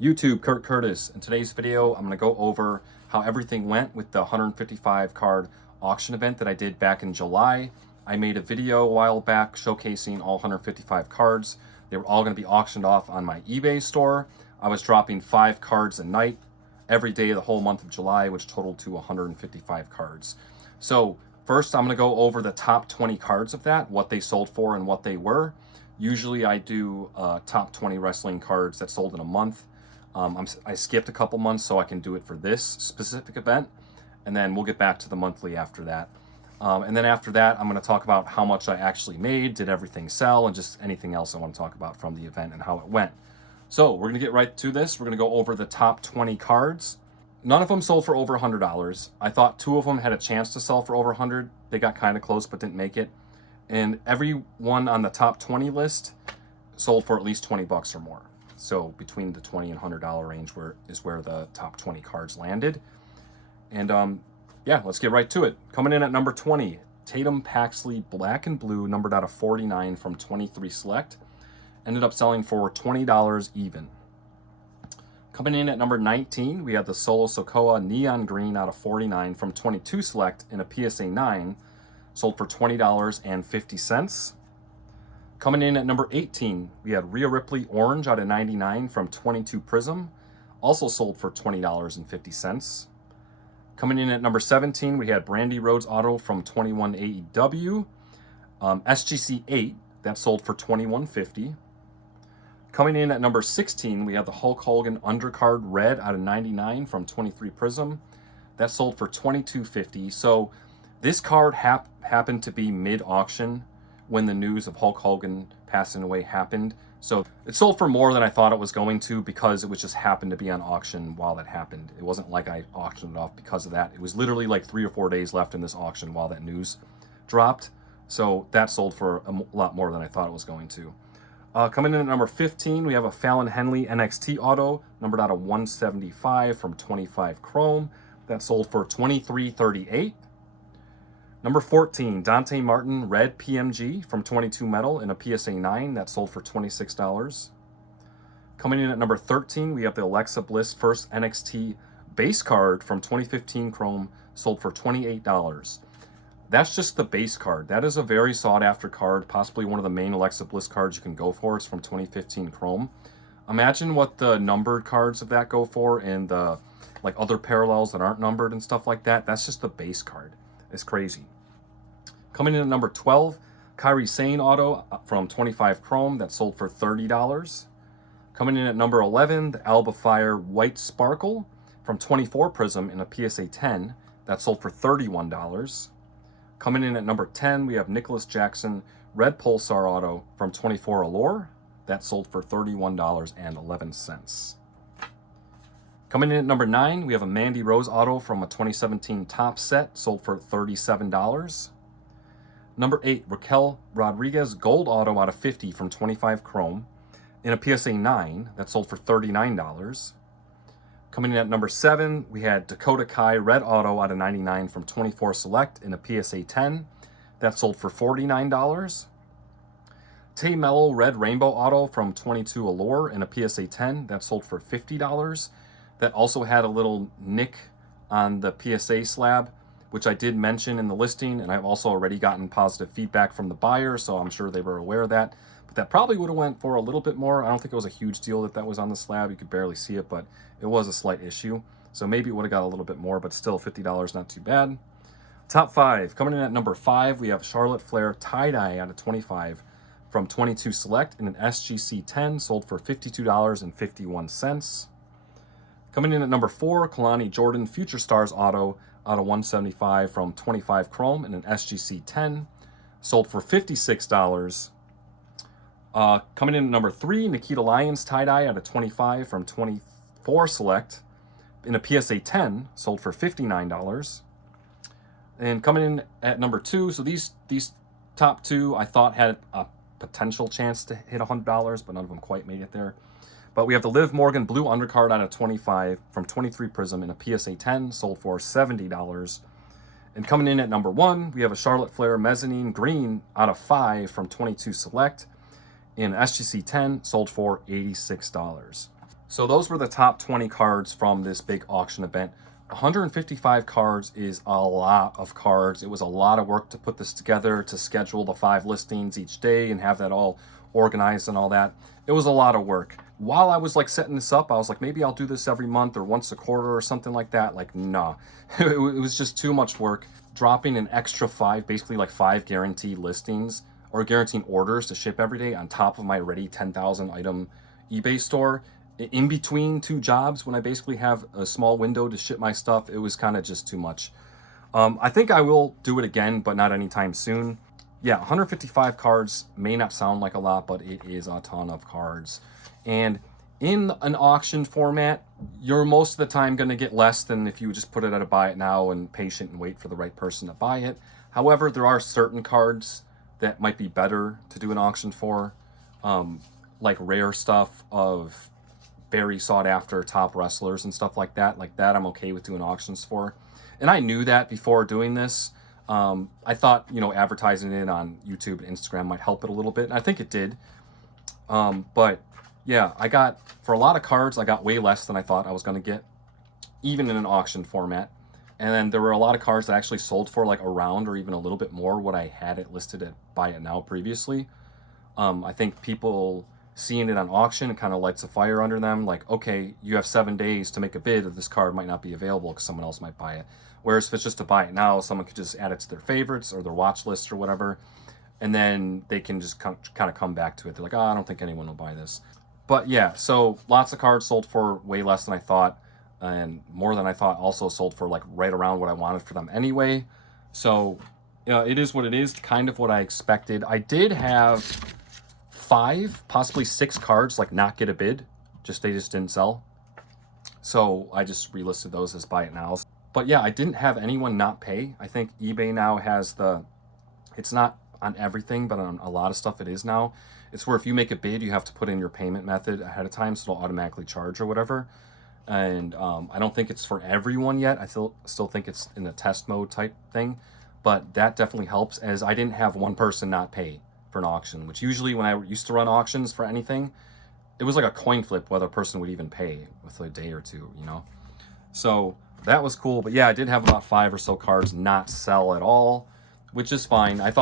YouTube, Kurt Curtis. In today's video, I'm going to go over how everything went with the 155 card auction event that I did back in July. I made a video a while back showcasing all 155 cards. They were all going to be auctioned off on my eBay store. I was dropping 5 cards a night every day of the whole month of July, which totaled to 155 cards. So first, I'm going to go over the top 20 cards of that, what they sold for and what they were. Usually I do top 20 wrestling cards that sold in a month. I skipped a couple months so I can do it for this specific event, and then we'll get back to the monthly after that. And then after that, I'm going to talk about how much I actually made, did everything sell, and just anything else I want to talk about from the event and how it went. So we're going to get right to this. We're going to go over the top 20 cards. None of them sold for over $100. I thought 2 of them had a chance to sell for over 100. They got kind of close but didn't make it. And every one on the top 20 list sold for at least 20 bucks or more. So between the $20 and $100 range is where the top 20 cards landed. And yeah, let's get right to it. Coming in at number 20, Tatum Paxley Black and Blue, numbered out of 49 from 23 Select. Ended up selling for $20 even. Coming in at number 19, we have the Solo Sikoa Neon Green out of 49 from 22 Select in a PSA 9. Sold for $20.50. Coming in at number 18, we had Rhea Ripley Orange out of 99 from 22 Prism. Also sold for $20.50. Coming in at number 17, we had Brandy Rhodes Auto from 21 AEW. SGC 8, that sold for $21.50. Coming in at number 16, we have the Hulk Hogan Undercard Red out of 99 from 23 Prism. That sold for $22.50. So this card happened to be mid-auction when the news of Hulk Hogan passing away happened. So it sold for more than I thought it was going to because it was just happened to be on auction while that happened. It wasn't like I auctioned it off because of that. It was literally like 3 or 4 days left in this auction while that news dropped. So that sold for a lot more than I thought it was going to. Coming in at number 15, we have a Fallon Henley NXT Auto, numbered out of 175 from 25 Chrome. That sold for $23.38. Number 14, Dante Martin Red PMG from 22 Metal in a PSA 9. That sold for $26. Coming in at number 13, we have the Alexa Bliss First NXT base card from 2015 Chrome, sold for $28. That's just the base card. That is a very sought after card, possibly one of the main Alexa Bliss cards you can go for. It's from 2015 Chrome. Imagine what the numbered cards of that go for and the like other parallels that aren't numbered and stuff like that. That's just the base card. It's crazy. Coming in at number 12, Kairi Sane Auto from 25 Chrome, that sold for $30. Coming in at number 11, the Alba Fire White Sparkle from 24 Prism in a PSA 10, that sold for $31. Coming in at number 10, we have Nicholas Jackson Red Pulsar Auto from 24 Allure, that sold for $31.11. Coming in at number 9, we have a Mandy Rose Auto from a 2017 Top Set, sold for $37. Number 8, Raquel Rodriguez Gold Auto out of 50 from 25 Chrome in a PSA 9, that sold for $39. Coming in at number 7, we had Dakota Kai Red Auto out of 99 from 24 Select in a PSA 10, that sold for $49. Tay Mello Red Rainbow Auto from 22 Allure in a PSA 10, that sold for $50. That also had a little nick on the PSA slab, which I did mention in the listing, and I've also already gotten positive feedback from the buyer, so I'm sure they were aware of that. But that probably would have went for a little bit more. I don't think it was a huge deal that was on the slab. You could barely see it, but it was a slight issue. So maybe it would have got a little bit more, but still $50, not too bad. Top 5. Coming in at number 5, we have Charlotte Flair Tie-Dye out of 25 from 22 Select in an SGC 10, sold for $52.51. Coming in at number 4, Kalani Jordan Future Stars Auto out of 175 from 25 Chrome in an SGC 10, sold for $56. Coming in at number 3, Nikita Lyons Tie-Dye out of 25 from 24 Select in a PSA 10, sold for $59. And coming in at number 2, so these top 2 I thought had a potential chance to hit $100, but none of them quite made it there. But we have the Liv Morgan Blue Undercard out of 25 from 23 Prism in a PSA 10, sold for $70. And coming in at number 1, we have a Charlotte Flair Mezzanine Green out of 5 from 22 Select in SGC 10, sold for $86. So those were the top 20 cards from this big auction event. 155 cards is a lot of cards. It was a lot of work to put this together, to schedule the 5 listings each day and have that all organized and all that. It was a lot of work. While I was like setting this up, I was like, maybe I'll do this every month or once a quarter or something like that. Like, nah, it was just too much work. Dropping an extra 5, basically like 5 guaranteed listings or guaranteeing orders to ship every day on top of my already 10,000 item eBay store in between 2 jobs, when I basically have a small window to ship my stuff, it was kind of just too much. I think I will do it again, but not anytime soon. Yeah, 155 cards may not sound like a lot, but it is a ton of cards. And in an auction format, you're most of the time going to get less than if you just put it at a buy it now and patient and wait for the right person to buy it. However, there are certain cards that might be better to do an auction for, like rare stuff of very sought after top wrestlers and stuff like that. Like that, I'm okay with doing auctions for. And I knew that before doing this. I thought, you know, advertising it on YouTube and Instagram might help it a little bit. And I think it did. But yeah, for a lot of cards, I got way less than I thought I was going to get, even in an auction format. And then there were a lot of cards that actually sold for like around or even a little bit more what I had it listed at buy it now previously. I think people seeing it on auction, it kind of lights a fire under them. Like, okay, you have 7 days to make a bid, or this card might not be available because someone else might buy it. Whereas if it's just to buy it now, someone could just add it to their favorites or their watch list or whatever, and then they can just kind of come back to it. They're like, oh, I don't think anyone will buy this. But yeah, so lots of cards sold for way less than I thought, and more than I thought also sold for like right around what I wanted for them anyway. So it is what it is, kind of what I expected. I did have 5, possibly 6 cards like not get a bid, they just didn't sell. So I just relisted those as buy it nows. But yeah, I didn't have anyone not pay. I think eBay now has it's not on everything, but on a lot of stuff it is now. It's where if you make a bid, you have to put in your payment method ahead of time, so it'll automatically charge or whatever. And I don't think it's for everyone yet. I still think it's in a test mode type thing, but that definitely helps, as I didn't have one person not pay for an auction, which usually when I used to run auctions for anything, it was like a coin flip whether a person would even pay with a day or two, you know? So that was cool. But yeah, I did have about 5 or so cards not sell at all, which is fine. I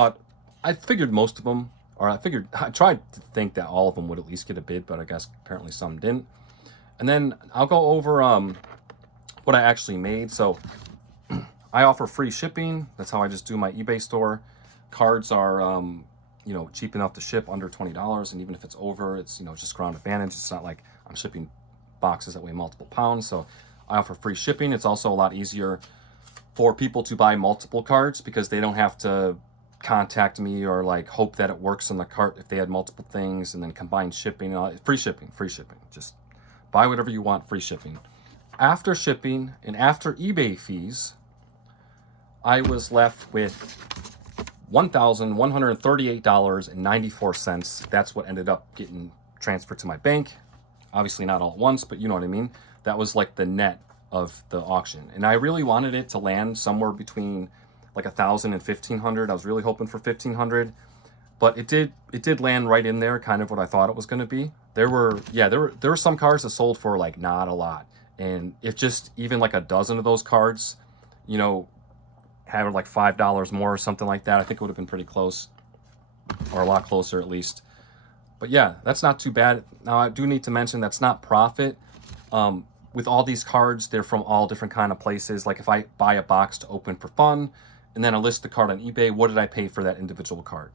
figured most of them, I tried to think that all of them would at least get a bid, but I guess apparently some didn't. And then I'll go over what I actually made. So I offer free shipping. That's how I just do my eBay store. Cards are cheap enough to ship, under $20, and even if it's over, it's just ground advantage. It's not like I'm shipping boxes that weigh multiple pounds. So I offer free shipping. It's also a lot easier for people to buy multiple cards because they don't have to contact me or like hope that it works on the cart if they had multiple things, and then combine shipping. Free shipping. Just buy whatever you want, free shipping. After shipping and after eBay fees, I was left with $1,138.94. That's what ended up getting transferred to my bank. Obviously not all at once, but you know what I mean. That was like the net of the auction. And I really wanted it to land somewhere between like $1,000 and $1,500. I was really hoping for $1,500, but it did land right in there, kind of what I thought it was going to be. There were some cards that sold for like not a lot. And if just even like a dozen of those cards, had like $5 more or something like that, I think it would have been pretty close, or a lot closer at least. But yeah, that's not too bad. Now I do need to mention that's not profit. With all these cards, they're from all different kind of places. Like if I buy a box to open for fun, and then I list the card on eBay, what did I pay for that individual card?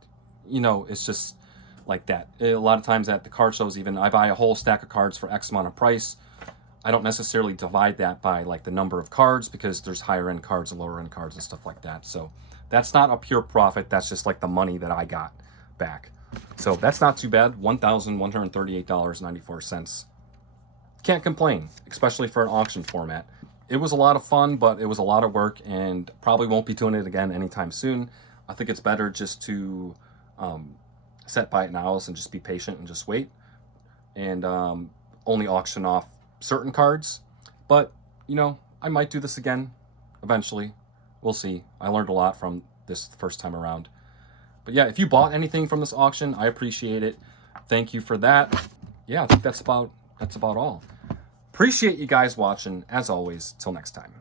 It's just like that. A lot of times at the card shows, even I buy a whole stack of cards for X amount of price. I don't necessarily divide that by like the number of cards, because there's higher end cards and lower end cards and stuff like that. So that's not a pure profit. That's just like the money that I got back. So that's not too bad. $1,138.94. Can't complain, especially for an auction format. It was a lot of fun, but it was a lot of work, and probably won't be doing it again anytime soon. I think it's better just to set buy it nows and just be patient and just wait, and only auction off certain cards. But I might do this again eventually. We'll see. I learned a lot from this the first time around. But yeah, if you bought anything from this auction, I appreciate it. Thank you for that. Yeah, I think that's about all. Appreciate you guys watching, as always. Till next time.